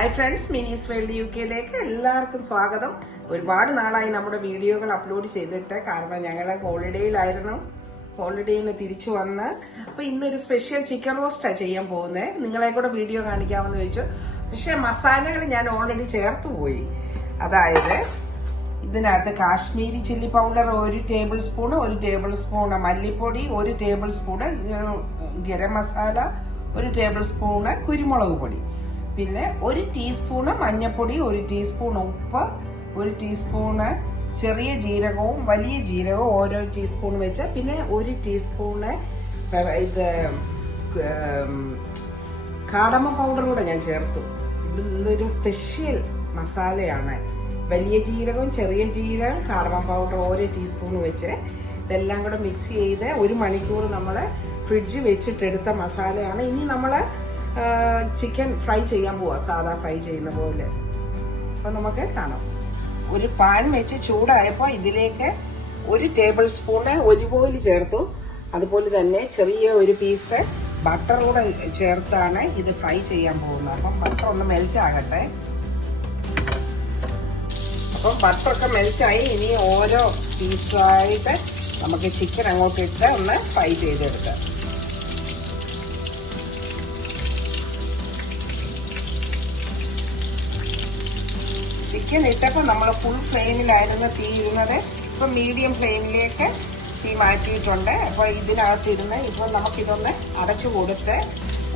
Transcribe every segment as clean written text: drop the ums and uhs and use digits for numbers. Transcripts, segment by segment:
Hi friends, മിനീസ് world യുകെയിലേക്ക് എല്ലാവർക്കും സ്വാഗതം. ഒരുപാട് നാളായി നമ്മുടെ വീഡിയോകൾ അപ്ലോഡ് ചെയ്തിട്ട്. കാരണം ഞങ്ങൾ ഹോളിഡേയിലായിരുന്നു. ഹോളിഡേയിൽ നിന്ന് തിരിച്ചു വന്ന് അപ്പോൾ ഇന്നൊരു സ്പെഷ്യൽ ചിക്കൻ റോസ്റ്റാണ് ചെയ്യാൻ പോകുന്നത്. നിങ്ങളെ കൂടെ വീഡിയോ കാണിക്കാമെന്ന് വെച്ചു. പക്ഷേ മസാലകൾ ഞാൻ ഓൾറെഡി ചേർത്ത് പോയി. അതായത് ഇതിനകത്ത് Kashmiri chilli powder 1 table spoon, 1 table spoon മല്ലിപ്പൊടി, 1 table spoon garam masala, 1 table spoon കുരുമുളക് പൊടി, പിന്നെ 1 ടീസ്പൂണ് മഞ്ഞൾപ്പൊടി, 1 ടീസ്പൂൺ ഉപ്പ്, 1 ടീസ്പൂണ് ചെറിയ ജീരകവും വലിയ ജീരകവും ഓരോ ടീസ്പൂൺ വെച്ച്, പിന്നെ 1 ടീസ്പൂണ് ഇത് കാടമ പൗഡർ കൂടെ ഞാൻ ചേർത്തു. ഇതൊരു സ്പെഷ്യൽ മസാലയാണ്. വലിയ ജീരകവും ചെറിയ ജീരകം കാടമ പൗഡർ ഓരോ ടീസ്പൂൺ വെച്ച് ഇതെല്ലാം കൂടെ മിക്സ് ചെയ്ത് 1 മണിക്കൂർ നമ്മൾ ഫ്രിഡ്ജിൽ വെച്ചിട്ടെടുത്ത മസാലയാണ്. ഇനി നമ്മൾ ചിക്കൻ ഫ്രൈ ചെയ്യാൻ പോവാ, സാധാ ഫ്രൈ ചെയ്യുന്ന പോലെ. അപ്പം നമുക്ക് കാണാം. ഒരു പാൻ വെച്ച് ചൂടായപ്പോൾ ഇതിലേക്ക് 1 ടേബിൾ സ്പൂണ് ഒലിവ് ഓയിൽ ചേർത്തു. അതുപോലെ തന്നെ ചെറിയ ഒരു പീസ് ബട്ടർ കൂടെ ചേർത്താണ് ഇത് ഫ്രൈ ചെയ്യാൻ പോകുന്നത്. അപ്പം ബട്ടർ ഒന്ന് മെൽറ്റ് ആകട്ടെ. അപ്പം ബട്ടറൊക്കെ മെൽറ്റായി. ഇനി ഓരോ പീസായിട്ട് നമുക്ക് ചിക്കൻ അങ്ങോട്ട് ഇട്ട് ഒന്ന് ഫ്രൈ ചെയ്തെടുക്കാം. ചിക്കൻ ഇട്ടപ്പോൾ നമ്മൾ ഫുൾ ഫ്ലെയിമിലായിരുന്നു തീ ഇരുന്നത്. ഇപ്പം മീഡിയം ഫ്ലെയിമിലേക്ക് തീ മാറ്റിയിട്ടുണ്ട്. അപ്പോൾ ഇതിനകത്തിരുന്ന് ഇപ്പോൾ നമുക്കിതൊന്ന് അടച്ചു കൊടുത്ത്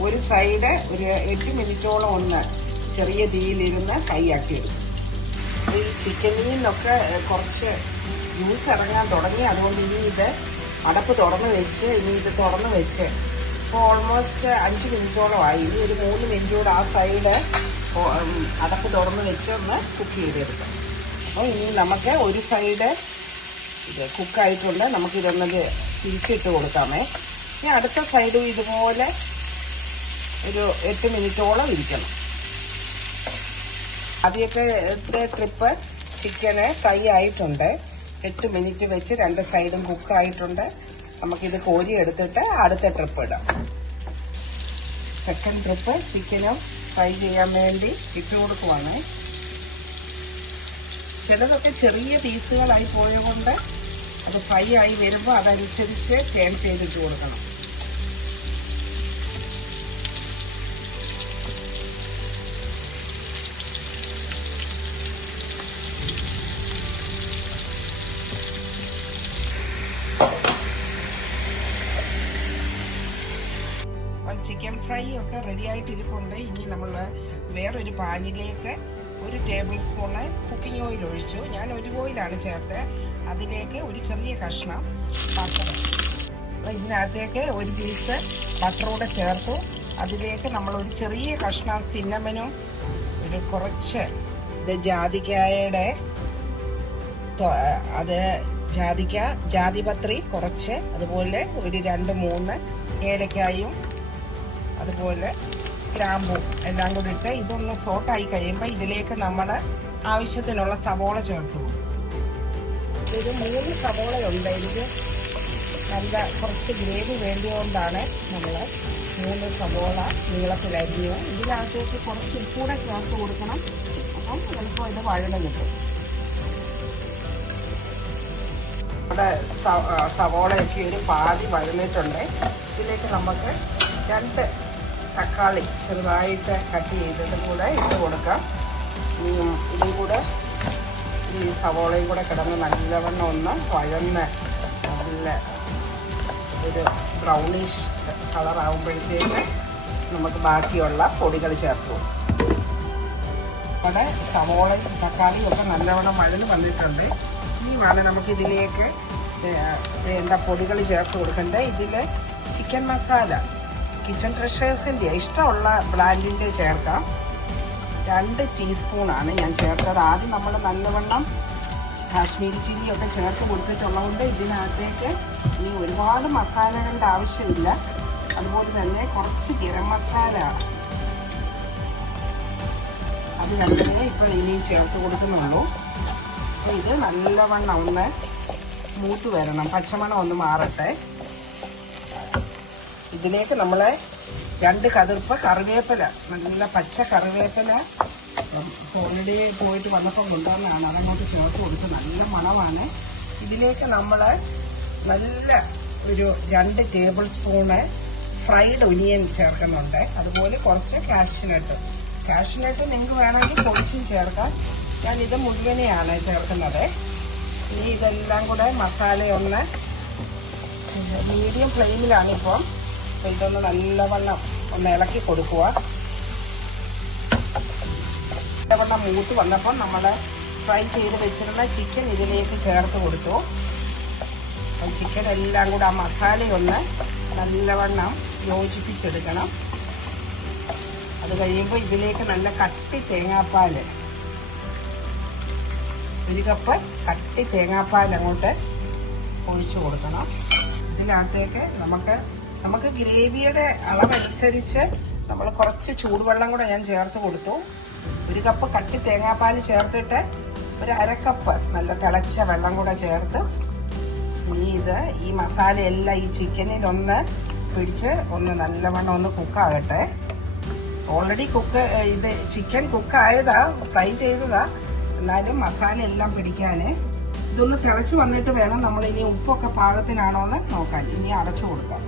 ഒരു സൈഡ് ഒരു 8 മിനിറ്റോളം ഒന്ന് ചെറിയ തീയിലിരുന്ന് ഫ്രൈ ആക്കിയെടുക്കും. ഈ ചിക്കനിൽ നിന്നൊക്കെ കുറച്ച് ജ്യൂസ് ഇറങ്ങാൻ തുടങ്ങി. അതുകൊണ്ട് ഇനി ഇത് അടപ്പ് തുറന്ന് വെച്ച് ഇപ്പോൾ ഓൾമോസ്റ്റ് 5 മിനിറ്റോളം ആയി. ഇനി ഒരു 3 മിനിറ്റോടെ ആ സൈഡ് അടപ്പ് തുറന്ന് വെച്ച് ഒന്ന് കുക്ക് ചെയ്തെടുക്കാം. അപ്പോൾ ഇനി നമുക്ക് ഒരു സൈഡ് ഇത് കുക്കായിട്ടുണ്ട്. നമുക്കിതൊന്നത് തിരിച്ചിട്ട് കൊടുക്കാമേ. ഇനി അടുത്ത സൈഡും ഇതുപോലെ ഒരു 8 മിനിറ്റോളം ഇരിക്കണം. ആദ്യത്തെ ട്രിപ്പ് ചിക്കന് ഫ്രൈ ആയിട്ടുണ്ട്. 8 മിനിറ്റ് വെച്ച് 2 സൈഡും കുക്കായിട്ടുണ്ട്. നമുക്കിത് കോരി എടുത്തിട്ട് അടുത്ത ട്രിപ്പ് ഇടാം. സെക്കൻഡ് ട്രിപ്പ് ചിക്കനും ഫ്രൈ ചെയ്യാൻ വേണ്ടി ഇട്ട് കൊടുക്കുവാണ്. ചിലതൊക്കെ ചെറിയ പീസുകളായി പോയതുകൊണ്ട് അത് ഫ്രൈ ആയി വരുമ്പോൾ അതനുസരിച്ച് ടേൺ ചെയ്തിട്ട് കൊടുക്കണം. ചിക്കൻ ഫ്രൈ ഒക്കെ റെഡി ആയിട്ടിരിപ്പുണ്ട്. ഇനി നമ്മൾ വേറൊരു പാനിലേക്ക് 1 ടേബിൾ സ്പൂണ് കുക്കിംഗ് ഓയിൽ ഒഴിച്ചു. ഞാൻ ഒലിവ് ഓയിലാണ് ചേർത്തത്. അതിലേക്ക് ഒരു ചെറിയ കഷ്ണം ബട്ടർ, ഇതിനകത്തേക്ക് 1 പീസ് ബട്ടർ കൂടെ ചേർത്തു. അതിലേക്ക് നമ്മൾ ഒരു ചെറിയ കഷ്ണം സിന്നമനും ഒരു കുറച്ച് ഇത് ജാതിക്കായുടെ അത് ജാതിപത്രി കുറച്ച്, അതുപോലെ ഒരു 2-3 ഏലക്കായും അതുപോലെ ഗ്രാമ്പൂ എല്ലാം കൂടി ഇട്ട് ഇതൊന്ന് സോട്ടായി കഴിയുമ്പോൾ ഇതിലേക്ക് നമ്മൾ ആവശ്യത്തിനുള്ള സവോള ചേർത്ത് കൊടുക്കും. ഒരു 3 സവോളയുണ്ട്. എനിക്ക് നല്ല കുറച്ച് ഗ്രേവി വേണ്ടിയതുകൊണ്ടാണ് നമ്മൾ 3 സവോള നീളത്തിലരിഞ്ഞു. ഇതിനകത്തേക്ക് കുറച്ച് ഉപ്പൂടെ ചേർത്ത് കൊടുക്കണം. അപ്പം ചിലപ്പോൾ ഇത് വഴന്ന് കിട്ടും. നമ്മുടെ സവോളയൊക്കെ ഒരു പാതി വഴന്നിട്ടുണ്ട്. ഇതിലേക്ക് നമുക്ക് 2 തക്കാളി ചെറുതായിട്ട് കട്ട് ചെയ്തതും കൂടെ ഇട്ട് കൊടുക്കാം. ഇതും കൂടെ ഈ സവോളയും കൂടെ കിടന്ന് നല്ലവണ്ണം ഒന്ന് വഴന്ന് നല്ല ഒരു ബ്രൗണിഷ് കളറാകുമ്പോഴത്തേക്ക് നമുക്ക് ബാക്കിയുള്ള പൊടികൾ ചേർത്ത് കൊടുക്കും. അവിടെ സവോളയും തക്കാളിയും ഒക്കെ നല്ലവണ്ണം വഴന്ന് വന്നിട്ടുണ്ട്. ഇനി വേണം നമുക്കിതിലേക്ക് വേണ്ട പൊടികൾ ചേർത്ത് കൊടുക്കേണ്ടത്. ഇതിൽ ചിക്കൻ മസാല കിച്ചൺ ട്രഷേഴ്സിൻ്റെ ഇഷ്ടമുള്ള ബ്രാൻഡിൻ്റെ ചേർക്കാം. 2 ടീസ്പൂണാണ് ഞാൻ ചേർത്തത്. ആദ്യം നമ്മൾ നല്ലവണ്ണം കാശ്മീരി ചില്ലിയൊക്കെ ചേർത്ത് കൊടുത്തിട്ടുള്ളതുകൊണ്ട് ഇതിനകത്തേക്ക് ഇനി ഒരുപാട് മസാലകളുടെ ആവശ്യമില്ല. അതുപോലെ തന്നെ കുറച്ച് ഗരം മസാല അത് രണ്ടിനെ ഇപ്പോൾ ഇനിയും ചേർത്ത് കൊടുക്കുന്നുള്ളൂ. അപ്പോൾ ഇത് നല്ലവണ്ണം ഒന്ന് മൂത്ത് വരണം, പച്ചമണം ഒന്ന് മാറട്ടെ. ഇതിലേക്ക് നമ്മൾ 2 കതിർപ്പ് കറിവേപ്പില, നല്ല പച്ച കറിവേപ്പില ഓൾറെഡി പോയിട്ട് വന്നപ്പോൾ കൊണ്ടുവന്നതാണ്. അതങ്ങോട്ട് ചേർത്ത് കൊടുത്ത് നല്ല മണമാണ്. ഇതിലേക്ക് നമ്മൾ നല്ല ഒരു 2 ടേബിൾ സ്പൂണ് ഫ്രൈഡ് ഒനിയൻ ചേർക്കുന്നുണ്ട്. അതുപോലെ കുറച്ച് കാഷ്യൂനട്ട് നിങ്ങൾക്ക് വേണമെങ്കിൽ പൊടിച്ചും ചേർക്കാം. ഞാനിത് മുഴുവനെയാണ് ചേർക്കുന്നത്. ഇനി ഇതെല്ലാം കൂടെ മസാലയൊന്ന് മീഡിയം ഫ്ലെയിമിലാണിപ്പം. അപ്പോൾ ഇതൊന്ന് നല്ലവണ്ണം ഒന്ന് ഇളക്കി കൊടുക്കുക. നല്ലവണ്ണം മൂത്ത് വന്നപ്പോൾ നമ്മൾ ഫ്രൈ ചെയ്ത് വെച്ചിരുന്ന ചിക്കൻ ഇതിലേക്ക് ചേർത്ത് കൊടുത്തു. ചിക്കൻ എല്ലാം കൂടെ ആ മസാലയൊന്ന് നല്ലവണ്ണം യോജിപ്പിച്ചെടുക്കണം. അത് കഴിയുമ്പോൾ ഇതിലേക്ക് നല്ല കട്ടി തേങ്ങാപ്പാൽ, 1 കപ്പ് കട്ടി തേങ്ങാപ്പാൽ അങ്ങോട്ട് ഒഴിച്ചു കൊടുക്കണം. ഇതിനകത്തേക്ക് നമുക്ക് ഗ്രേവിയുടെ അളവനുസരിച്ച് നമ്മൾ കുറച്ച് ചൂടുവെള്ളം കൂടെ ഞാൻ ചേർത്ത് കൊടുത്തു. 1 കപ്പ് കട്ടി തേങ്ങാപ്പാൽ ചേർത്തിട്ട് ഒരു 1/2 കപ്പ് നല്ല തിളച്ച വെള്ളം കൂടെ ചേർത്ത് ഇനി ഈ മസാലയെല്ലാം ഈ ചിക്കനിലൊന്ന് പിടിച്ച് ഒന്ന് നല്ലവണ്ണം ഒന്ന് കുക്കാകട്ടെ. ഓൾറെഡി ഇത് ചിക്കൻ കുക്കായതാ, ഫ്രൈ ചെയ്തതാ. എന്നാലും മസാല എല്ലാം പിടിക്കാൻ ഇതൊന്ന് തിളച്ച് വന്നിട്ട് വേണം നമ്മൾ ഇനി ഉപ്പൊക്കെ പാകത്തിനാണോ എന്ന് നോക്കാൻ. ഇനി അടച്ചു കൊടുക്കാം.